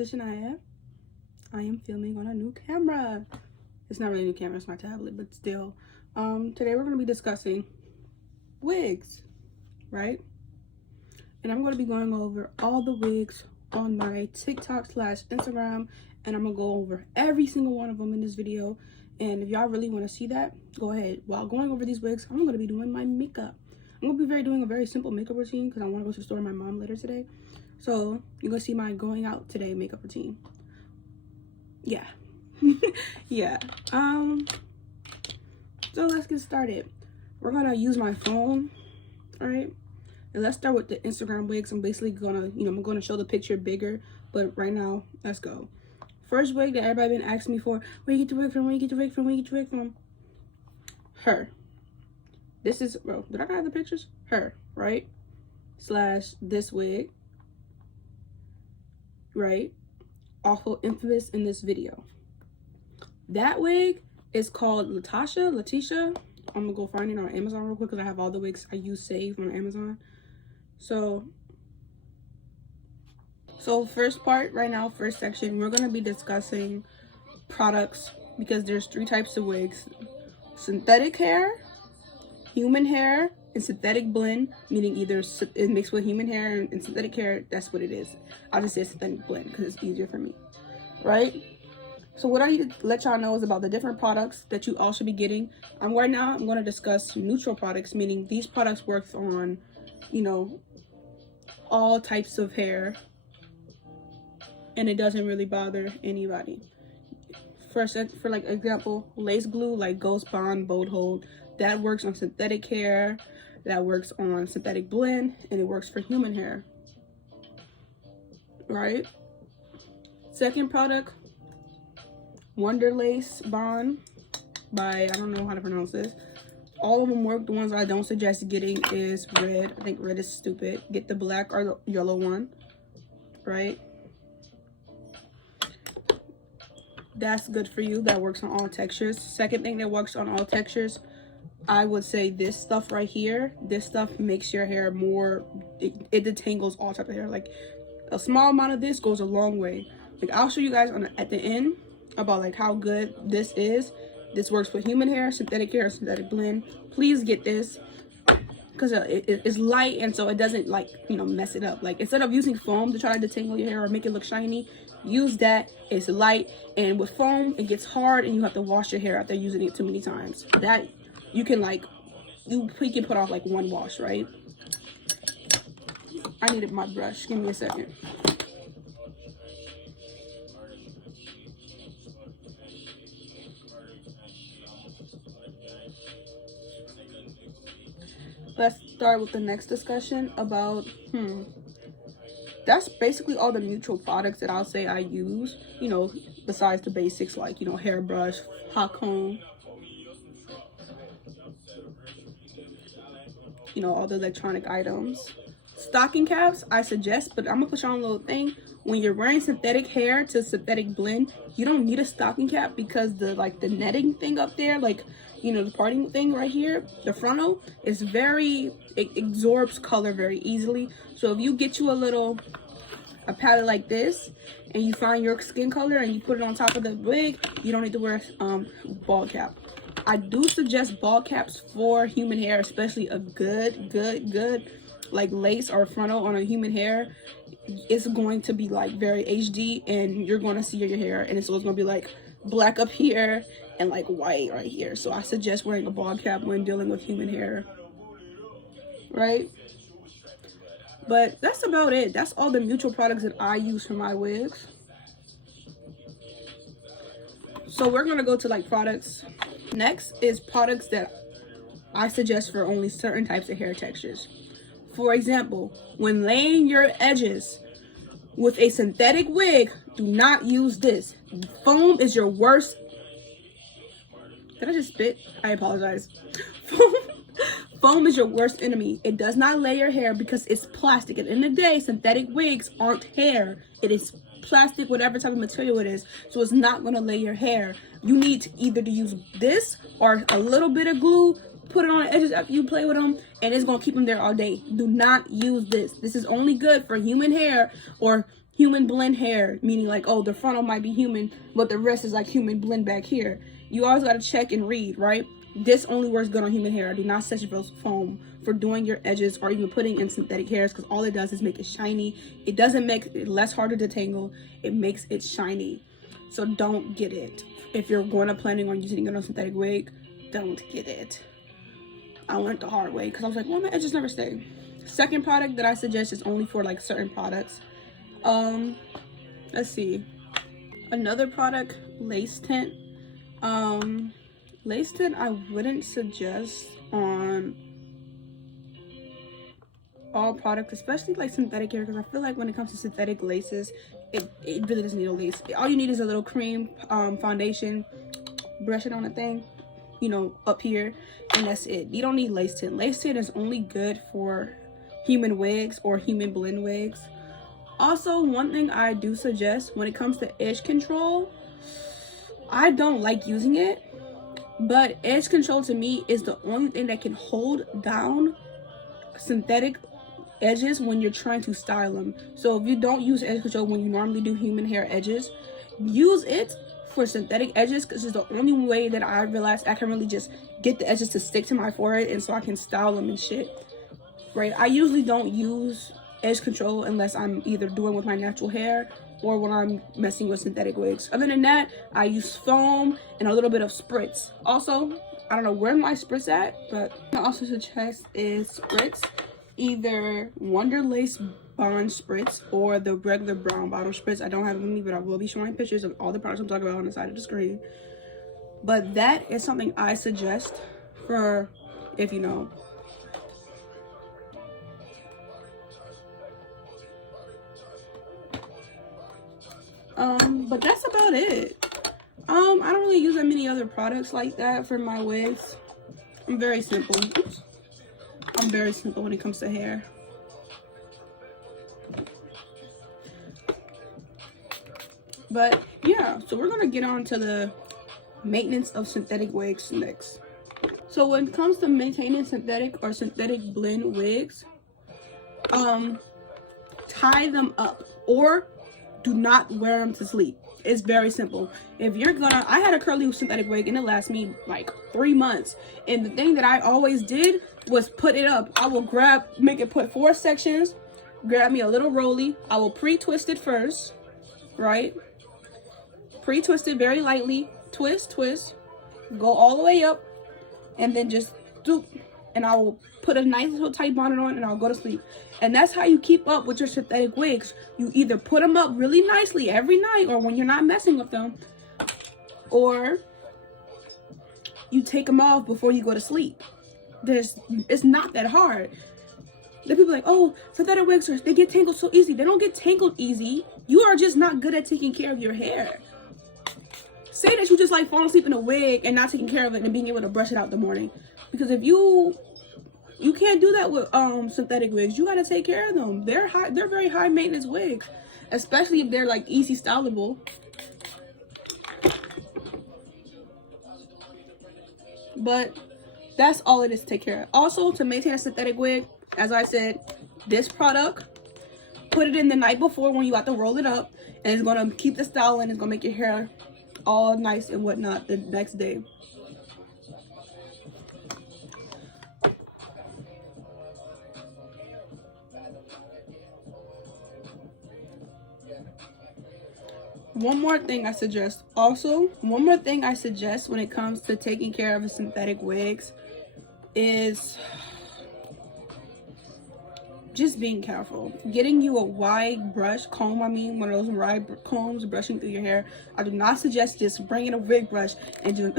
is Shania. I am filming on a new camera. It's not really a new camera, it's my tablet, but still. Today we're going to be discussing wigs, right? And I'm going to be going over all the wigs on my TikTok / Instagram, and I'm going to go over every single one of them in this video. And if y'all really want to see that, go ahead. While going over these wigs, I'm going to be doing my makeup. I'm going to be doing a very simple makeup routine because I want to go to the store with my mom later today. So you're going to see my going out today makeup routine. Yeah. Yeah. So let's get started. We're going to use my phone, all right? And let's start with the Instagram wigs. I'm basically gonna, I'm gonna show the picture bigger, but right now, let's go. First wig that everybody been asking me for, where you get the wig from, where you get the wig from, where you get the wig from? Her. This is, bro, did I have the pictures? Her, right? Slash this wig, right? Awful infamous in this video. That wig is called Letitia. I'm gonna go find it on Amazon real quick because I have all the wigs I use saved on Amazon. So first part right now, first section, we're going to be discussing products because there's 3 types of wigs: synthetic hair, human hair, and synthetic blend, meaning either it mixed with human hair and synthetic hair. That's what it is. I'll just say synthetic blend because it's easier for me, right? So what I need to let y'all know is about the different products that you all should be getting. Right now I'm going to discuss neutral products, meaning these products work on, all types of hair, and it doesn't really bother anybody. For like example, lace glue like Ghost Bond, Bold Hold, that works on synthetic hair, that works on synthetic blend, and it works for human hair, right? Second product, Wonder Lace Bond by, I don't know how to pronounce this. All of them work. The ones I don't suggest getting is red. I think red is stupid. Get the black or the yellow one, right? That's good for you. That works on all textures. Second thing that works on all textures, I would say this stuff right here. This stuff makes your hair more, it detangles all types of hair. Like a small amount of this goes a long way. Like I'll show you guys at the end about like how good this is. This works for human hair, synthetic hair, synthetic blend. Please get this because it's light, and so it doesn't like mess it up. Like instead of using foam to try to detangle your hair or make it look shiny, use that. It's light, and with foam it gets hard and you have to wash your hair after using it too many times. That you can we can put off like one wash, right? I needed my brush. Give me a second. Let's start with the next discussion about, that's basically all the neutral products that I'll say I use, besides the basics like, hairbrush, hot comb, all the electronic items. Stocking caps, I suggest, but I'm gonna put you on a little thing. When you're wearing synthetic hair to synthetic blend, you don't need a stocking cap because the netting thing up there, the parting thing right here, the frontal, is it absorbs color very easily. So if you get you a palette like this and you find your skin color and you put it on top of the wig, you don't need to wear ball cap. I do suggest ball caps for human hair, especially a good like lace or frontal on a human hair. It's going to be like very HD, and you're going to see your hair, and so it's going to be like black up here and like white right here. So I suggest wearing a ball cap when dealing with human hair, right? But that's about it. That's all the neutral products that I use for my wigs. So we're going to go to products. Next is products that I suggest for only certain types of hair textures. For example, when laying your edges with a synthetic wig, do not use this. Foam is your worst. Did I just spit? I apologize. Foam is your worst enemy. It does not lay your hair because it's plastic. At the end of the day, synthetic wigs aren't hair. It is plastic, whatever type of material it is. So it's not going to lay your hair. You need to either use this or a little bit of glue, put it on the edges after you play with them, and it's going to keep them there all day. Do not use this. This is only good for human hair or human blend hair, meaning like, oh, the frontal might be human, but the rest is like human blend back here. You always got to check and read, right? This only works good on human hair. I do not suggest foam for doing your edges or even putting in synthetic hairs, because all it does is make it shiny. It doesn't make it less harder to tangle. It makes it shiny. So don't get it. If you're going to planning on using it on a synthetic wig, don't get it. I learned the hard way because I was like, well, my edges never stay. Second product that I suggest is only for like certain products. Let's see. Another product, lace tint. Lace tint I wouldn't suggest on all products, especially like synthetic hair, because I feel like when it comes to synthetic laces, it really doesn't need a lace. All you need is a little cream foundation, brush it on a thing, you know, up here, and that's it. You don't need lace tint. Lace tint is only good for human wigs or human blend wigs. Also, one thing I do suggest when it comes to edge control, I don't like using it, but edge control to me is the only thing that can hold down synthetic edges when you're trying to style them. So if you don't use edge control when you normally do human hair edges, use it for synthetic edges, because it's the only way that I realize I can really just get the edges to stick to my forehead and so I can style them and shit, right? I usually don't use edge control unless I'm either doing with my natural hair or when I'm messing with synthetic wigs. Other than that, I use foam and a little bit of spritz. Also, I don't know where my spritz at, but I also suggest is spritz. Either Wonder Lace Bond spritz or the regular brown bottle spritz. I don't have it with me, but I will be showing pictures of all the products I'm talking about on the side of the screen. But that is something I suggest for, if you know. But that's about it. I don't really use that many other products like that for my wigs. I'm very simple. Oops. I'm very simple when it comes to hair. But yeah, so we're gonna get on to the maintenance of synthetic wigs next. So when it comes to maintaining synthetic or synthetic blend wigs, tie them up or do not wear them to sleep. It's very simple. If you're gonna, I had a curly synthetic wig and it lasted me like 3 months. And the thing that I always did was put it up. I will make it put 4 sections, grab me a little rolly. I will pre-twist it first, right? Pre-twist it very lightly, twist, go all the way up, and then just doop. And I will put a nice little tight bonnet on and I'll go to sleep. And that's how you keep up with your synthetic wigs. You either put them up really nicely every night or when you're not messing with them, or you take them off before you go to sleep. It's not that hard. The people are like, oh, synthetic wigs, they get tangled so easy. They don't get tangled easy. You are just not good at taking care of your hair. Say that you just like falling asleep in a wig and not taking care of it and being able to brush it out in the morning. Because if you can't do that with synthetic wigs, you gotta take care of them. They're very high maintenance wigs, especially if they're like easy stylable. But that's all it is to take care of. Also, to maintain a synthetic wig, as I said, this product, put it in the night before when you have to roll it up, and it's gonna keep the style and it's gonna make your hair all nice and whatnot the next day. One more thing I suggest when it comes to taking care of synthetic wigs is just being careful. Getting you a wide brush comb, one of those wide combs brushing through your hair. I do not suggest just bringing a wig brush and doing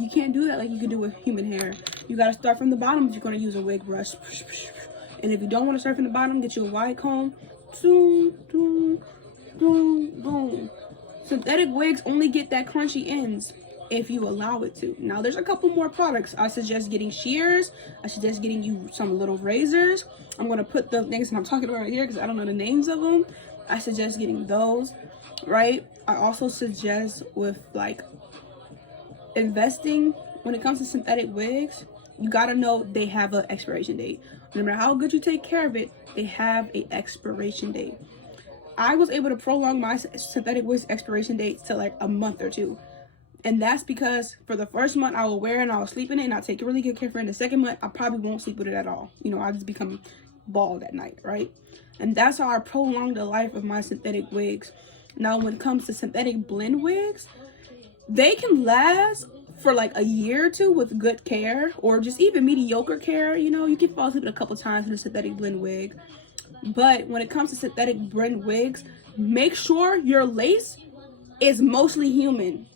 you can't do that like you can do with human hair. You got to start from the bottom if you're going to use a wig brush. And if you don't want to start from the bottom, get you a wide comb. Boom, boom, boom, boom. Synthetic wigs only get that crunchy ends if you allow it to. Now, there's a couple more products. I suggest getting shears. I suggest getting you some little razors. I'm going to put the things that I'm talking about right here because I don't know the names of them. I suggest getting those, right? I also suggest with like investing when it comes to synthetic wigs, you got to know they have an expiration date. No matter how good you take care of it, they have an expiration date. I was able to prolong my synthetic wigs expiration dates to like a month or two. And that's because for the first month I will wear it and I will sleep in it and I'll take really good care of it. In the second month, I probably won't sleep with it at all. You know, I just become bald at night, right? And that's how I prolong the life of my synthetic wigs. Now, when it comes to synthetic blend wigs, they can last for like a year or two with good care or just even mediocre care. You know, you can fall asleep a couple times in a synthetic blend wig. But when it comes to synthetic blend wigs, make sure your lace is mostly human.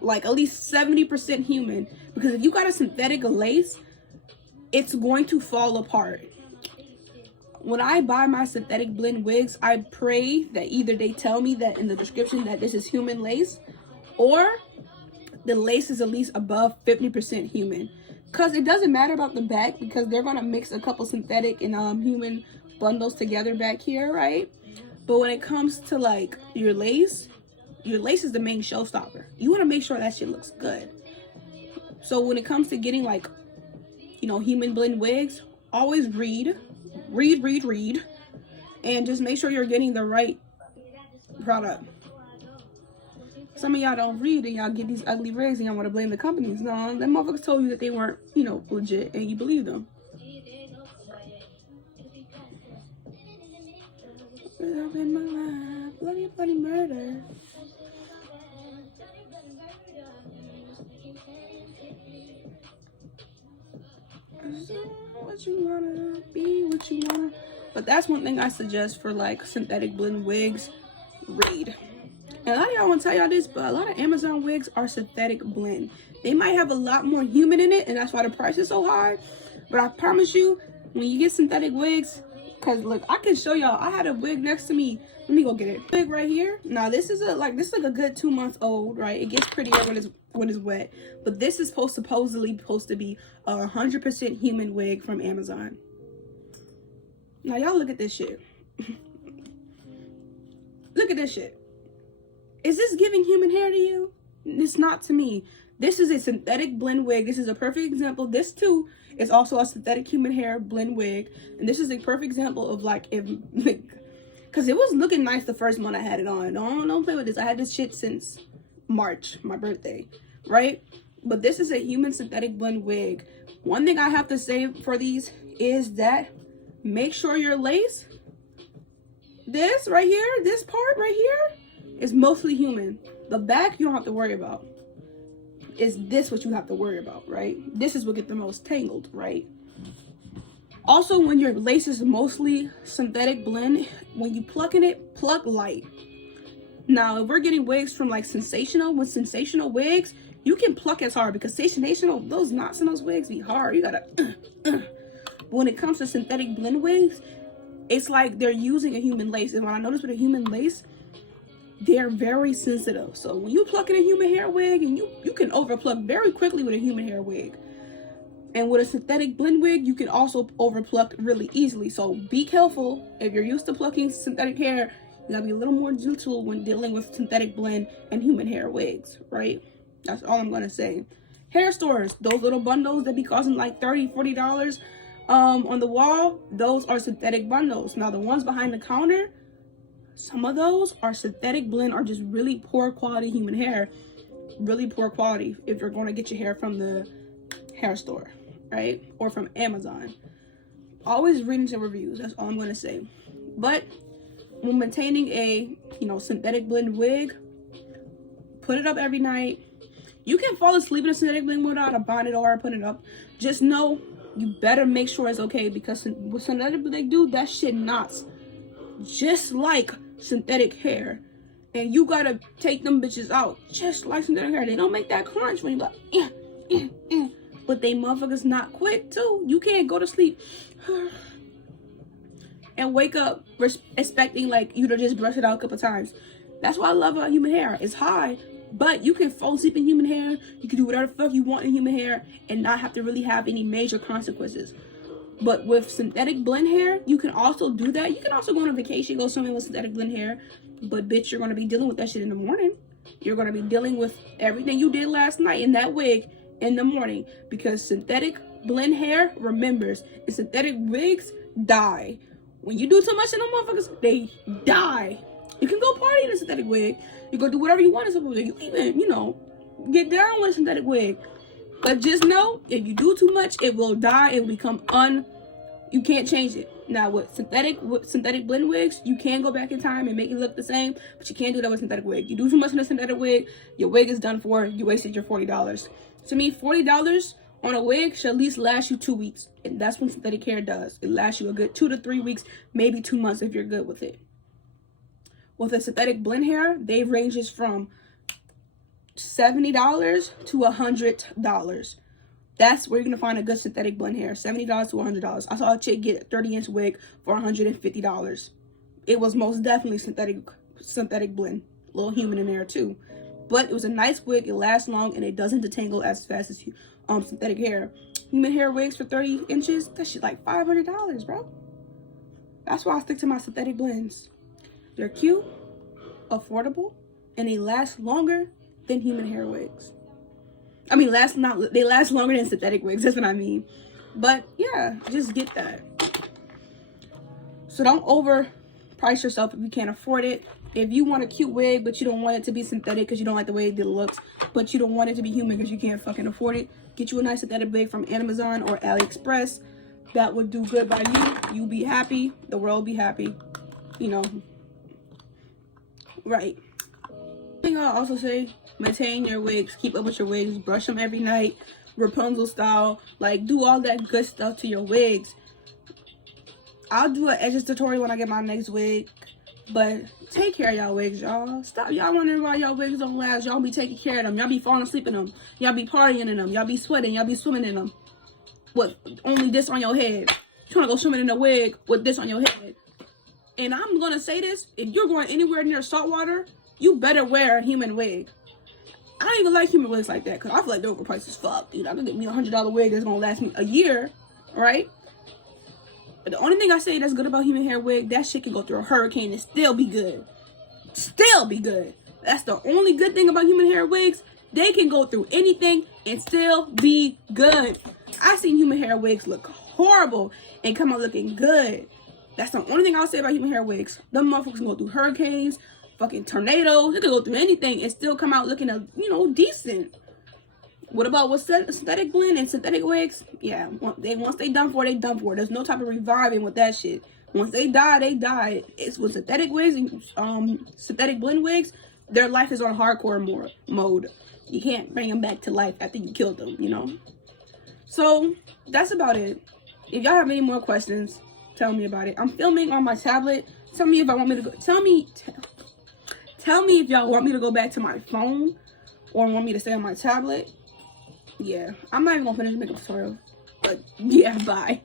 Like at least 70% human, because if you got a synthetic lace, it's going to fall apart. When I buy my synthetic blend wigs, I pray that either they tell me that in the description that this is human lace, or the lace is at least above 50% human. Because it doesn't matter about the back, because they're going to mix a couple synthetic and human bundles together back here, right? But when it comes to like your lace is the main showstopper. You want to make sure that shit looks good. So when it comes to getting like, you know, human blend wigs, always read, and just make sure you're getting the right product. Some of y'all don't read and y'all get these ugly wigs and y'all want to blame the companies. No, them motherfuckers told you that they weren't, you know, legit, and you believe them. Love in my life, bloody murder. What you wanna be, what you wanna. But that's one thing I suggest for like synthetic blend wigs. Read. And a lot of y'all want to tell y'all this, but a lot of Amazon wigs are synthetic blend. They might have a lot more human in it, and that's why the price is so high. But I promise you, when you get synthetic wigs, because look, I can show y'all. I had a wig next to me. Let me go get it. Wig right here. Now this is like a good 2 months old, right? It gets prettier when it's wet. But this is supposedly supposed to be a 100% human wig from Amazon. Now y'all look at this shit. Look at this shit. Is this giving human hair to you? It's not to me. This is a synthetic blend wig. This is a perfect example. This too is also a synthetic human hair blend wig. And this is a perfect example of like, if, because it was looking nice the first month I had it on. Don't play with this. I had this shit since March, my birthday, right? But this is a human synthetic blend wig. One thing I have to say for these is that make sure your lace, this right here, this part right here, is mostly human. The back you don't have to worry about. Is this what you have to worry about, right? This is what get the most tangled, right? Also, when your lace is mostly synthetic blend, when you plucking it, pluck light. Now, if we're getting wigs from like Sensational, with Sensational wigs, you can pluck as hard, because Sensational, those knots in those wigs be hard. You gotta But when it comes to synthetic blend wigs, it's like they're using a human lace. And when I notice with a human lace, they're very sensitive. So when you pluck in a human hair wig, and you can overpluck very quickly with a human hair wig. And with a synthetic blend wig, you can also overpluck really easily. So be careful. If you're used to plucking synthetic hair, you gotta be a little more gentle when dealing with synthetic blend and human hair wigs, right? That's all I'm gonna say. Hair stores, those little bundles that be costing like $30-$40 on the wall, those are synthetic bundles. Now the ones behind the counter, some of those are synthetic blend, or just really poor quality human hair. Really poor quality if you're going to get your hair from the hair store, right? Or from Amazon. Always read into reviews. That's all I'm going to say. But when maintaining a, synthetic blend wig, put it up every night. You can fall asleep in a synthetic blend without a bonnet or put it up. Just know you better make sure it's okay, because with synthetic blend, dude, that shit knots just like synthetic hair, and you gotta take them bitches out just like synthetic hair. They don't make that crunch when you like but they motherfuckers not quick too. You can't go to sleep and wake up expecting like you to just brush it out a couple times. That's why I love human hair. It's high, but you can fall asleep in human hair. You can do whatever the fuck you want in human hair and not have to really have any major consequences. But with synthetic blend hair, you can also do that. You can also go on a vacation, go swimming with synthetic blend hair. But bitch, you're going to be dealing with that shit in the morning. You're going to be dealing with everything you did last night in that wig in the morning. Because synthetic blend hair remembers, and synthetic wigs die. When you do too much in them motherfuckers, they die. You can go party in a synthetic wig. You go do whatever you want in a synthetic wig. You even, you know, get down with a synthetic wig. But just know, if you do too much, it will die and become you can't change it. Now with synthetic blend wigs, you can go back in time and make it look the same, but you can't do that with synthetic wig. You do too much in a synthetic wig, your wig is done for. You wasted your $40. To me, $40 on a wig should at least last you 2 weeks. And that's what synthetic hair does. It lasts you a good 2 to 3 weeks, maybe 2 months if you're good with it. With a synthetic blend hair, they ranges from $70 to $100. That's where you're gonna find a good synthetic blend hair. $70 to $100. I saw a chick get a 30-inch wig for $150. It was most definitely synthetic blend. A little human in there too. But it was a nice wig, it lasts long, and it doesn't detangle as fast as synthetic hair. Human hair wigs for 30 inches, that shit like $500, bro. That's why I stick to my synthetic blends. They're cute, affordable, and they last longer than human hair wigs. I mean, they last longer than synthetic wigs, that's what I mean. But yeah, just get that. So don't overprice yourself if you can't afford it. If you want a cute wig, but you don't want it to be synthetic because you don't like the way it looks, but you don't want it to be human because you can't fucking afford it, get you a nice synthetic wig from Amazon or AliExpress. That would do good by you. You'll be happy. The world will be happy. You know. Right. Thing I'll also say, maintain your wigs, keep up with your wigs, brush them every night, Rapunzel style, like do all that good stuff to your wigs. I'll do an edges tutorial when I get my next wig, but take care of y'all wigs, y'all. Stop y'all wondering why y'all wigs don't last. Y'all be taking care of them. Y'all be falling asleep in them. Y'all be partying in them. Y'all be sweating. Y'all be swimming in them. With only this on your head. Trying to go swimming in a wig with this on your head. And I'm gonna say this, if you're going anywhere near salt water, you better wear a human wig. I don't even like human wigs like that because I feel like they're overpriced as fuck. Dude, I can get me a $100 wig that's gonna last me a year, right? But the only thing I say that's good about human hair wig, that shit can go through a hurricane and still be good. Still be good. That's the only good thing about human hair wigs. They can go through anything and still be good. I've seen human hair wigs look horrible and come out looking good. That's the only thing I'll say about human hair wigs. Them motherfuckers can go through hurricanes, fucking tornadoes. They can go through anything and still come out looking, you know, decent. What about with synthetic blend and synthetic wigs? Yeah, once they done for, they done for. There's no type of reviving with that shit. Once they die, they die. It's with synthetic wigs and synthetic blend wigs, their life is on hardcore mode. You can't bring them back to life after you killed them, you know? So, that's about it. If y'all have any more questions, tell me about it. I'm filming on my tablet. Tell me if I want me to go. Tell me if y'all want me to go back to my phone or want me to stay on my tablet. Yeah, I'm not even gonna finish the makeup tutorial. But yeah, bye.